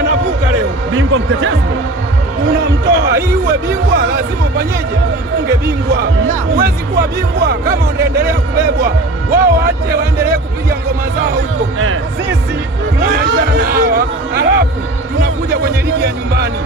anavuka leo. Bingwa mtetezi. Unamtoa ili uwe bingwa, lazima ufanyeje? Umfunge bingwa. Huwezi kuwa bingwa kama unaendelea kubebwa. Wao waache waendelee kupiga ngoma zao huko. Sisi tunamalizana na hawa, alafu tunakuja kwenye ligi ya nyumbani.